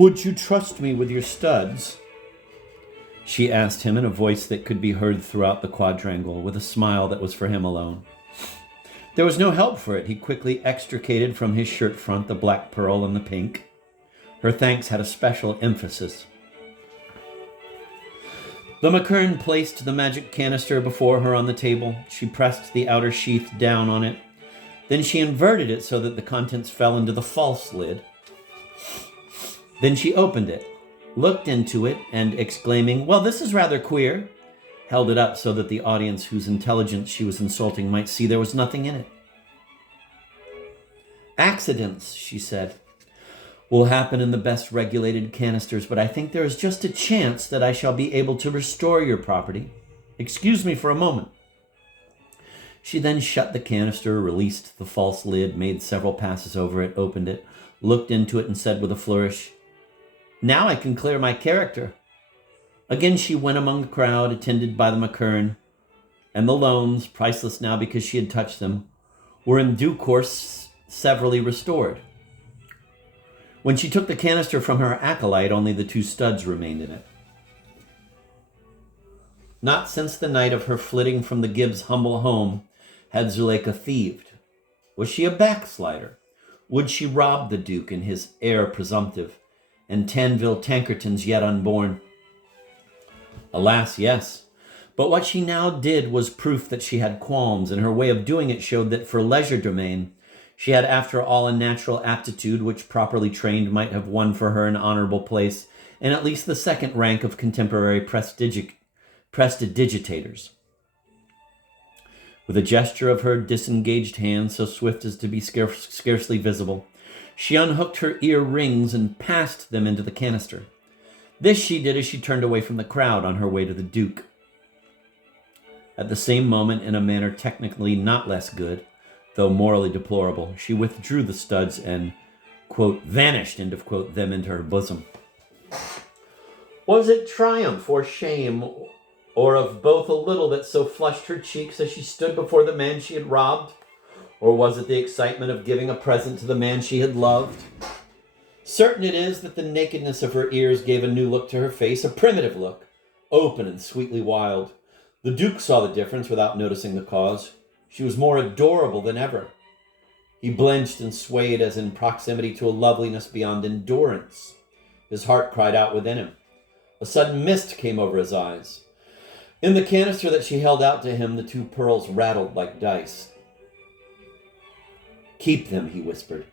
"Would you trust me with your studs?" she asked him in a voice that could be heard throughout the quadrangle, with a smile that was for him alone. There was no help for it. He quickly extricated from his shirt front the black pearl and the pink. Her thanks had a special emphasis. The McKern placed the magic canister before her on the table. She pressed the outer sheath down on it. Then she inverted it so that the contents fell into the false lid. Then she opened it, looked into it, and exclaiming, "Well, this is rather queer," held it up so that the audience whose intelligence she was insulting might see there was nothing in it. "Accidents," she said, "will happen in the best regulated canisters, but I think there is just a chance that I shall be able to restore your property. Excuse me for a moment." She then shut the canister, released the false lid, made several passes over it, opened it, looked into it, and said with a flourish, "Now I can clear my character." Again she went among the crowd, attended by the McKern, and the loans, priceless now because she had touched them, were in due course severally restored. When she took the canister from her acolyte, only the 2 studs remained in it. Not since the night of her flitting from the Gibbs' humble home had Zuleika thieved. Was she a backslider? Would she rob the Duke and his heir presumptive, and Tanville Tankertons yet unborn? Alas, yes. But what she now did was proof that she had qualms, and her way of doing it showed that for legerdemain, she had after all a natural aptitude which properly trained might have won for her an honorable place in at least the second rank of contemporary prestidigitators. With a gesture of her disengaged hand, so swift as to be scarcely visible, she unhooked her ear rings and passed them into the canister. This she did as she turned away from the crowd on her way to the Duke. At the same moment, in a manner technically not less good, though morally deplorable, she withdrew the studs and, quote, vanished, end of quote, them into her bosom. Was it triumph or shame, or of both a little, that so flushed her cheeks as she stood before the man she had robbed? Or was it the excitement of giving a present to the man she had loved? Certain it is that the nakedness of her ears gave a new look to her face, a primitive look, open and sweetly wild. The Duke saw the difference without noticing the cause. She was more adorable than ever. He blenched and swayed as in proximity to a loveliness beyond endurance. His heart cried out within him. A sudden mist came over his eyes. In the canister that she held out to him, the 2 pearls rattled like dice. "Keep them," he whispered.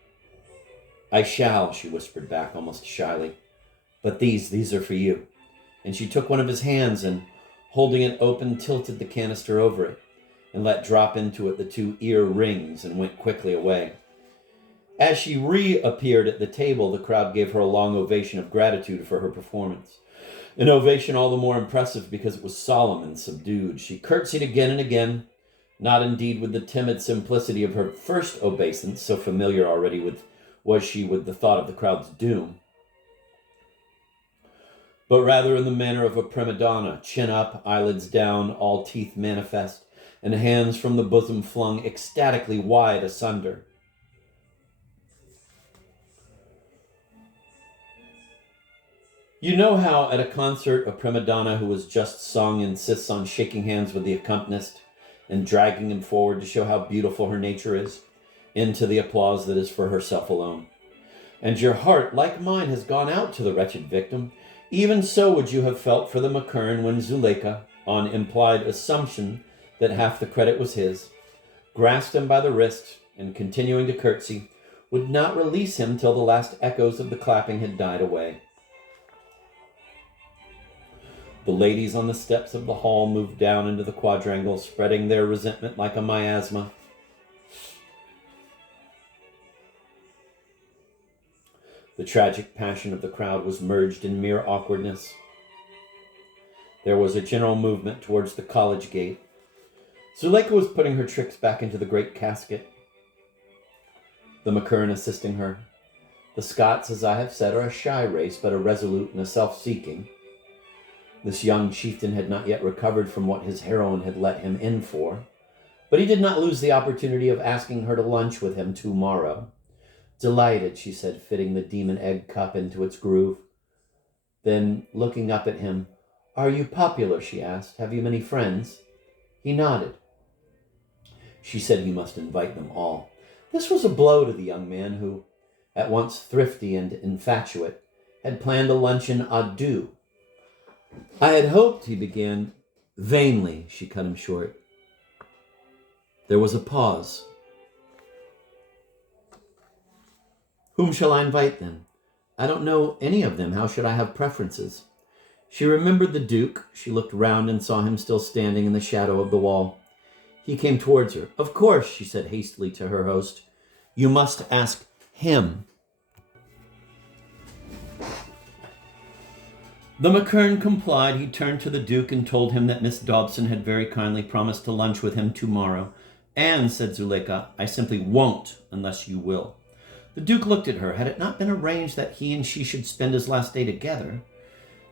"I shall," she whispered back almost shyly. "But these are for you." And she took one of his hands and, holding it open, tilted the canister over it, and let drop into it the 2 ear rings, and went quickly away. As she reappeared at the table, the crowd gave her a long ovation of gratitude for her performance. An ovation all the more impressive because it was solemn and subdued. She curtsied again and again, not indeed with the timid simplicity of her first obeisance, so familiar already was she with the thought of the crowd's doom, but rather in the manner of a prima donna, chin up, eyelids down, all teeth manifest, and hands from the bosom flung ecstatically wide asunder. You know how at a concert a prima donna who has just sung insists on shaking hands with the accompanist and dragging him forward to show how beautiful her nature is, into the applause that is for herself alone. And your heart, like mine, has gone out to the wretched victim. Even so would you have felt for the McKern when Zuleika, on implied assumption that half the credit was his, grasped him by the wrist and, continuing to curtsy, would not release him till the last echoes of the clapping had died away. The ladies on the steps of the hall moved down into the quadrangle, spreading their resentment like a miasma. The tragic passion of the crowd was merged in mere awkwardness. There was a general movement towards the college gate. Zuleika was putting her tricks back into the great casket, the McKern assisting her. The Scots, as I have said, are a shy race, but a resolute and a self-seeking. This young chieftain had not yet recovered from what his heroine had let him in for, but he did not lose the opportunity of asking her to lunch with him tomorrow. Delighted, she said, fitting the demon egg cup into its groove. Then, looking up at him, "Are you popular?" she asked. "Have you many friends?" He nodded. She said he must invite them all. This was a blow to the young man who, at once thrifty and infatuate, had planned a luncheon à deux. "I had hoped," he began. "Vainly," she cut him short. There was a pause. "Whom shall I invite, then? I don't know any of them. How should I have preferences?" She remembered the Duke. She looked round and saw him still standing in the shadow of the wall. He came towards her. "Of course," she said hastily to her host. "You must ask him." The McKern complied. He turned to the Duke and told him that Miss Dobson had very kindly promised to lunch with him tomorrow. "And," said Zuleika, "I simply won't unless you will." The Duke looked at her. Had it not been arranged that he and she should spend his last day together?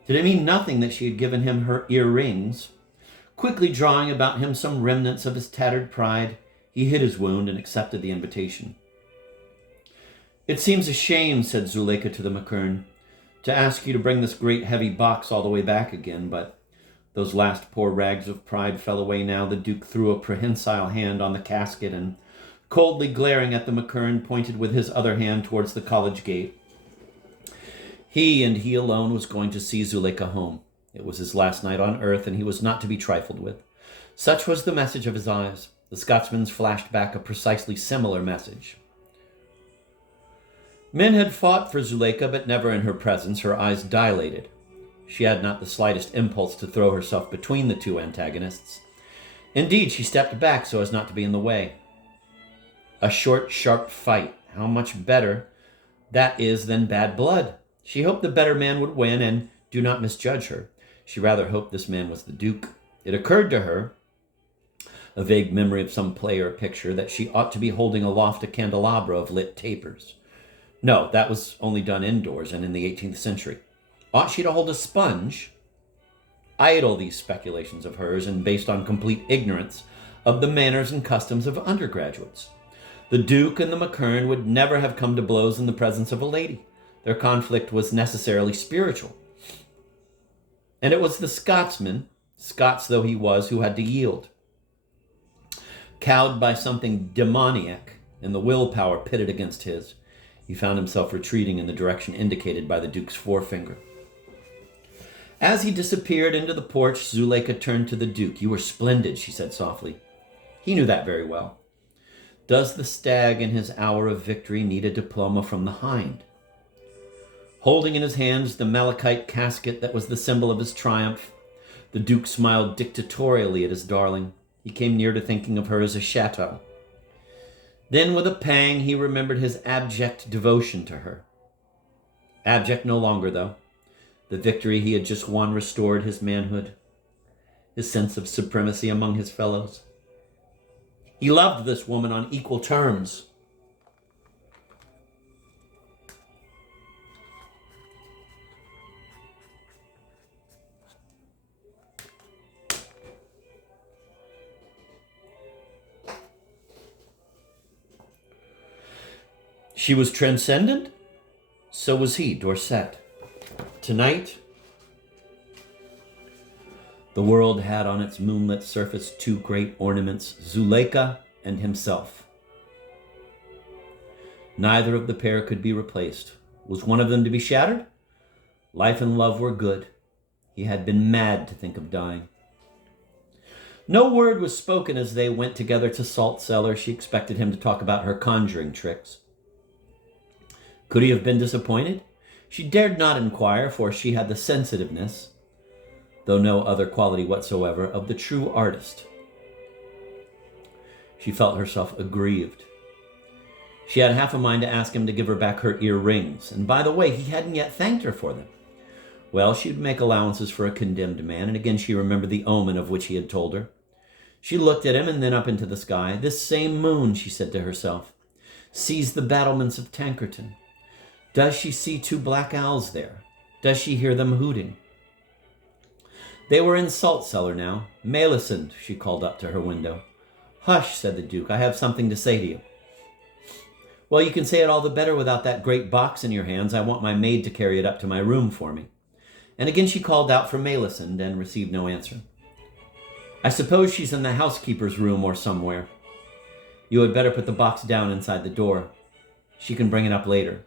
Did it mean nothing that she had given him her earrings? Quickly drawing about him some remnants of his tattered pride, he hid his wound and accepted the invitation. "It seems a shame," said Zuleika to the McKern, "to ask you to bring this great heavy box all the way back again, but those last poor rags of pride fell away now." The Duke threw a prehensile hand on the casket and, coldly glaring at the McKern, pointed with his other hand towards the college gate. He and he alone was going to see Zuleika home. It was his last night on earth, and he was not to be trifled with. Such was the message of his eyes. The Scotsman's flashed back a precisely similar message. Men had fought for Zuleika, but never in her presence. Her eyes dilated. She had not the slightest impulse to throw herself between the two antagonists. Indeed, she stepped back so as not to be in the way. A short, sharp fight. How much better that is than bad blood. She hoped the better man would win, and do not misjudge her. She rather hoped this man was the Duke. It occurred to her, a vague memory of some play or picture, that she ought to be holding aloft a candelabra of lit tapers. No, that was only done indoors and in the 18th century. Ought she to hold a sponge? Idle, these speculations of hers, and based on complete ignorance of the manners and customs of undergraduates. The Duke and the McKern would never have come to blows in the presence of a lady. Their conflict was necessarily spiritual. And it was the Scotsman, Scots though he was, who had to yield. Cowed by something demoniac and the willpower pitted against his, he found himself retreating in the direction indicated by the Duke's forefinger. As he disappeared into the porch, Zuleika turned to the Duke. "You were splendid," she said softly. He knew that very well. Does the stag in his hour of victory need a diploma from the hind? Holding in his hands the malachite casket that was the symbol of his triumph, the Duke smiled dictatorially at his darling. He came near to thinking of her as a chateau. Then, with a pang, he remembered his abject devotion to her. Abject no longer, though. The victory he had just won restored his manhood, his sense of supremacy among his fellows. He loved this woman on equal terms. She was transcendent. So was he, Dorset. Tonight, the world had on its moonlit surface two great ornaments, Zuleika and himself. Neither of the pair could be replaced. Was one of them to be shattered? Life and love were good. He had been mad to think of dying. No word was spoken as they went together to Salt Cellar. She expected him to talk about her conjuring tricks. Could he have been disappointed? She dared not inquire, for she had the sensitiveness, though no other quality whatsoever, of the true artist. She felt herself aggrieved. She had half a mind to ask him to give her back her earrings, and by the way, he hadn't yet thanked her for them. Well, she'd make allowances for a condemned man, and again she remembered the omen of which he had told her. She looked at him and then up into the sky. "This same moon," she said to herself, "sees the battlements of Tankerton. Does she see two black owls there? Does she hear them hooting?" They were in Salt Cellar now. "Melisande," she called up to her window. "Hush," said the Duke. "I have something to say to you." Well, you can say it all the better without that great box in your hands. I want my maid to carry it up to my room for me. And again she called out for Melisande and received no answer. I suppose she's in the housekeeper's room or somewhere. You had better put the box down inside the door. She can bring it up later.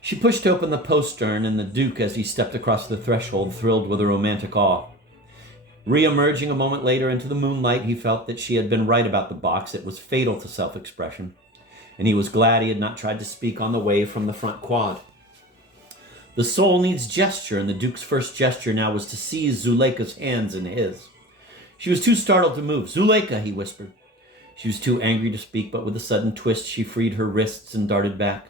She pushed open the postern, and the Duke, as he stepped across the threshold, thrilled with a romantic awe. Re-emerging a moment later into the moonlight, he felt that she had been right about the box. It was fatal to self-expression, and he was glad he had not tried to speak on the way from the front quad. The soul needs gesture, and the Duke's first gesture now was to seize Zuleika's hands in his. She was too startled to move. "Zuleika," he whispered. She was too angry to speak, but with a sudden twist, she freed her wrists and darted back.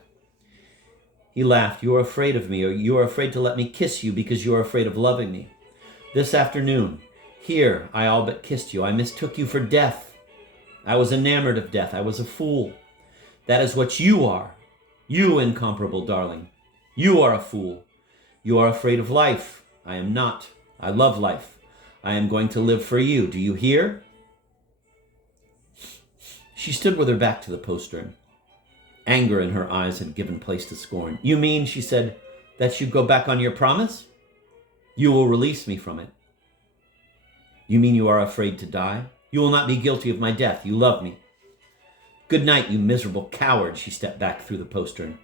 He laughed. "You are afraid of me, or you are afraid to let me kiss you because you are afraid of loving me. This afternoon, here, I all but kissed you. I mistook you for death. I was enamored of death. I was a fool. That is what you are. You, incomparable darling. You are a fool. You are afraid of life. I am not. I love life. I am going to live for you. Do you hear?" She stood with her back to the postern. Anger in her eyes had given place to scorn. "You mean," she said, "that you go back on your promise? You will release me from it. You mean you are afraid to die? You will not be guilty of my death. You love me. Good night, you miserable coward." She stepped back through the postern.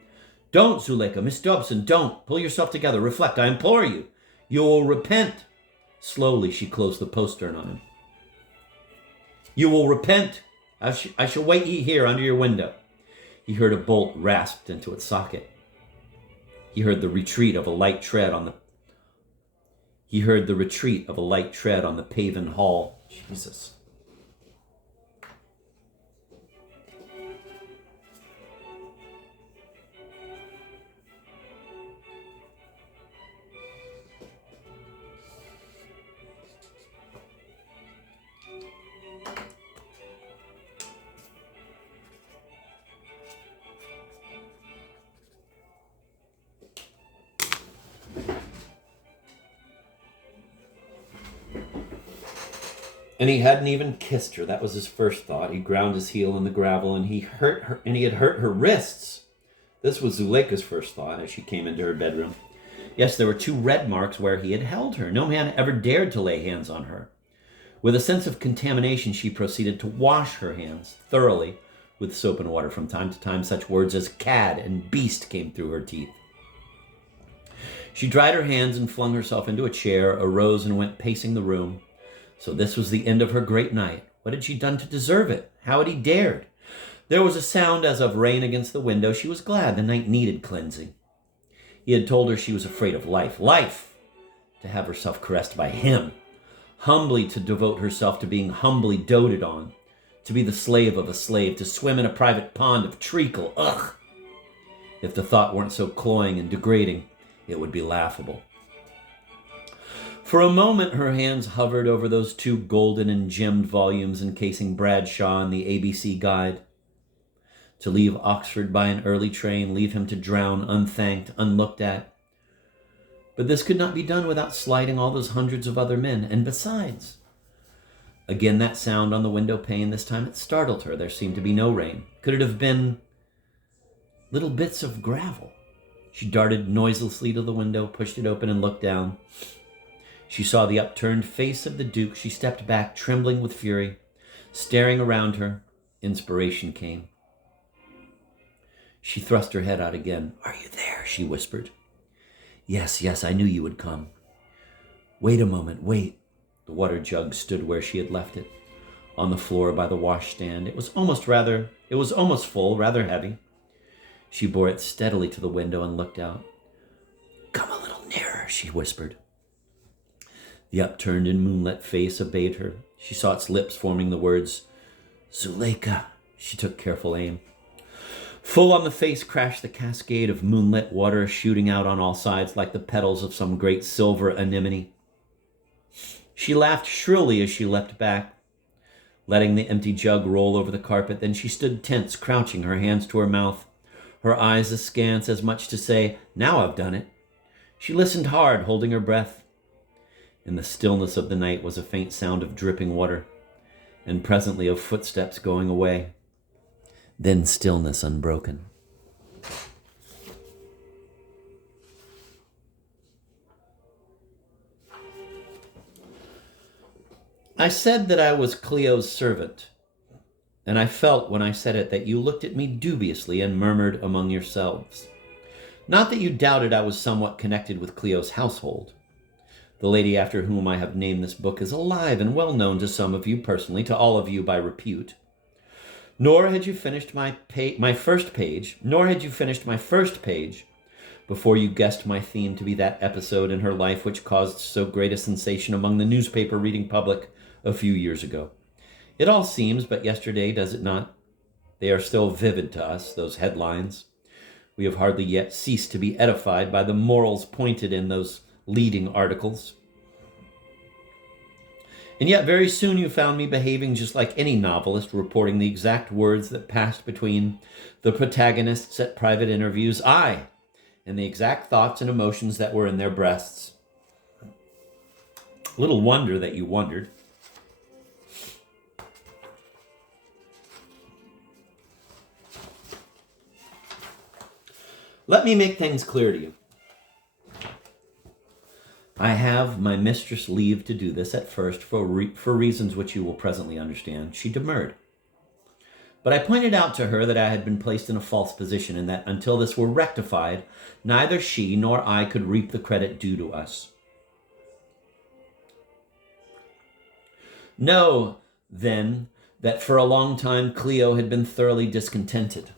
"Don't, Zuleika, Miss Dobson, don't. Pull yourself together. Reflect, I implore you. You will repent." Slowly, she closed the postern on him. "You will repent. I shall wait here under your window." He heard a bolt rasped into its socket. He heard the retreat of a light tread on the paven hall. Jesus. And he hadn't even kissed her. That was his first thought. He ground his heel in the gravel, and he had hurt her wrists. This was Zuleika's first thought as she came into her bedroom. Yes, there were 2 red marks where he had held her. No man ever dared to lay hands on her. With a sense of contamination, she proceeded to wash her hands thoroughly with soap and water. From time to time, such words as cad and beast came through her teeth. She dried her hands and flung herself into a chair, arose and went pacing the room. So this was the end of her great night. What had she done to deserve it? How had he dared? There was a sound as of rain against the window. She was glad the night needed cleansing. He had told her she was afraid of life. Life! To have herself caressed by him. Humbly to devote herself to being humbly doted on. To be the slave of a slave. To swim in a private pond of treacle. Ugh! If the thought weren't so cloying and degrading, it would be laughable. For a moment, her hands hovered over those 2 golden and gemmed volumes encasing Bradshaw and the ABC Guide. To leave Oxford by an early train, leave him to drown unthanked, unlooked at. But this could not be done without slighting all those hundreds of other men. And besides, again that sound on the window pane. This time it startled her. There seemed to be no rain. Could it have been little bits of gravel? She darted noiselessly to the window, pushed it open, and looked down. She saw the upturned face of the Duke. She stepped back, trembling with fury. Staring around her, inspiration came. She thrust her head out again. "Are you there?" she whispered. Yes, I knew you would come." "Wait a moment, wait." The water jug stood where she had left it, on the floor by the washstand. It was almost full, rather heavy. She bore it steadily to the window and looked out. "Come a little nearer," she whispered. The upturned and moonlit face obeyed her. She saw its lips forming the words, "Zuleika." She took careful aim. Full on the face crashed the cascade of moonlit water, shooting out on all sides like the petals of some great silver anemone. She laughed shrilly as she leapt back, letting the empty jug roll over the carpet. Then she stood tense, crouching, her hands to her mouth, her eyes askance, as much to say, "Now I've done it." She listened hard, holding her breath. In the stillness of the night was a faint sound of dripping water, and presently of footsteps going away. Then stillness unbroken. I said that I was Cleo's servant, and I felt when I said it that you looked at me dubiously and murmured among yourselves. Not that you doubted I was somewhat connected with Cleo's household. The lady after whom I have named this book is alive and well known to some of you personally, to all of you by repute. Nor had you finished my first page before you guessed my theme to be that episode in her life which caused so great a sensation among the newspaper reading public a few years ago. It all seems but yesterday, does it not? They are still vivid to us, those headlines. We have hardly yet ceased to be edified by the morals pointed in those leading articles. And yet very soon you found me behaving just like any novelist, reporting the exact words that passed between the protagonists at private interviews, aye, and the exact thoughts and emotions that were in their breasts. Little wonder that you wondered. Let me make things clear to you. I have my mistress leave to do this at first for reasons which you will presently understand. She demurred. But I pointed out to her that I had been placed in a false position and that until this were rectified, neither she nor I could reap the credit due to us. Know, then, that for a long time Cleo had been thoroughly discontented.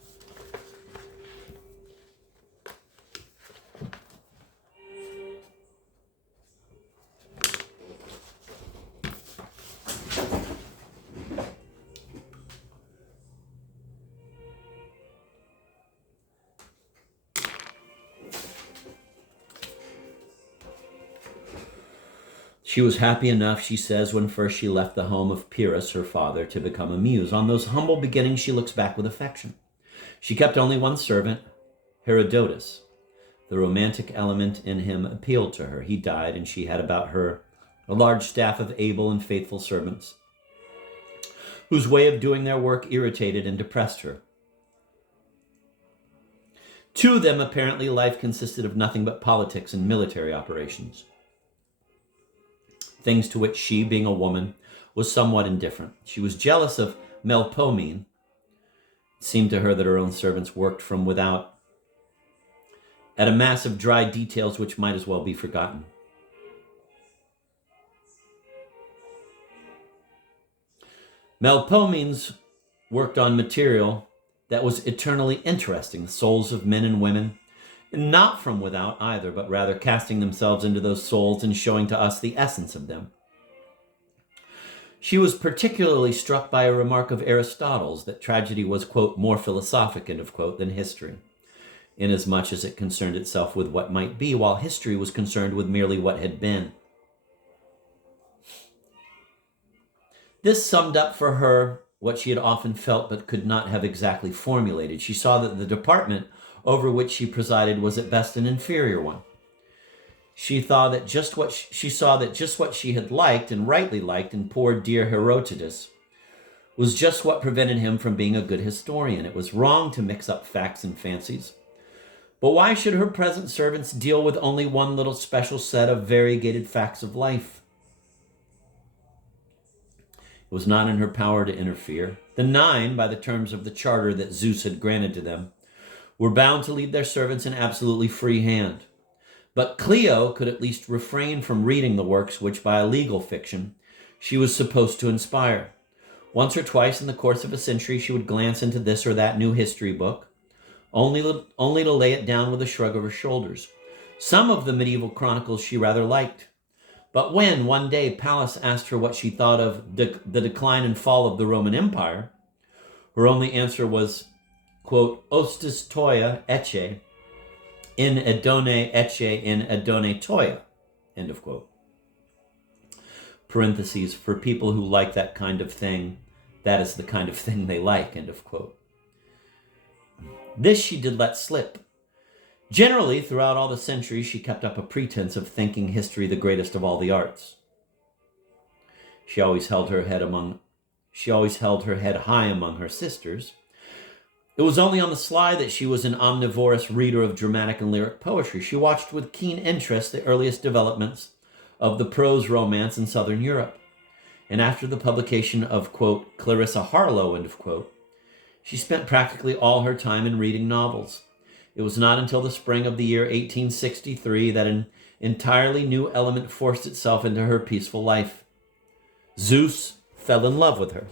She was happy enough, she says, when first she left the home of Pyrrhus, her father, to become a muse. On those humble beginnings she looks back with affection. She kept only one servant, Herodotus. The romantic element in him appealed to her. He died, and she had about her a large staff of able and faithful servants, whose way of doing their work irritated and depressed her. To them, apparently, life consisted of nothing but politics and military operations, things to which she, being a woman, was somewhat indifferent. She was jealous of Melpomene. It seemed to her that her own servants worked from without at a mass of dry details which might as well be forgotten. Melpomene's worked on material that was eternally interesting, the souls of men and women, and not from without either, but rather casting themselves into those souls and showing to us the essence of them. She was particularly struck by a remark of Aristotle's that tragedy was, quote, more philosophic, end of quote, than history, inasmuch as it concerned itself with what might be, while history was concerned with merely what had been. This summed up for her what she had often felt but could not have exactly formulated. She saw that the department over which she presided was at best an inferior one. She saw that just what she had liked and rightly liked in poor dear Herodotus was just what prevented him from being a good historian. It was wrong to mix up facts and fancies. But why should her present servants deal with only one little special set of variegated facts of life? It was not in her power to interfere. The 9, by the terms of the charter that Zeus had granted to them, were bound to leave their servants in absolutely free hand. But Cleo could at least refrain from reading the works which, by a legal fiction, she was supposed to inspire. Once or twice in the course of a century, she would glance into this or that new history book, only to lay it down with a shrug of her shoulders. Some of the medieval chronicles she rather liked. But when, one day, Pallas asked her what she thought of the decline and fall of the Roman Empire, her only answer was, quote, ostis toia ecce in edone ecce in edone toia, end of quote. Parentheses, for people who like that kind of thing, that is the kind of thing they like, end of quote. This she did let slip. Generally, throughout all the centuries, she kept up a pretense of thinking history the greatest of all the arts. She always held her head high among her sisters, It was only on the sly that she was an omnivorous reader of dramatic and lyric poetry. She watched with keen interest the earliest developments of the prose romance in Southern Europe. And after the publication of, quote, Clarissa Harlowe, end of quote, she spent practically all her time in reading novels. It was not until the spring of the year 1863 that an entirely new element forced itself into her peaceful life. Zeus fell in love with her.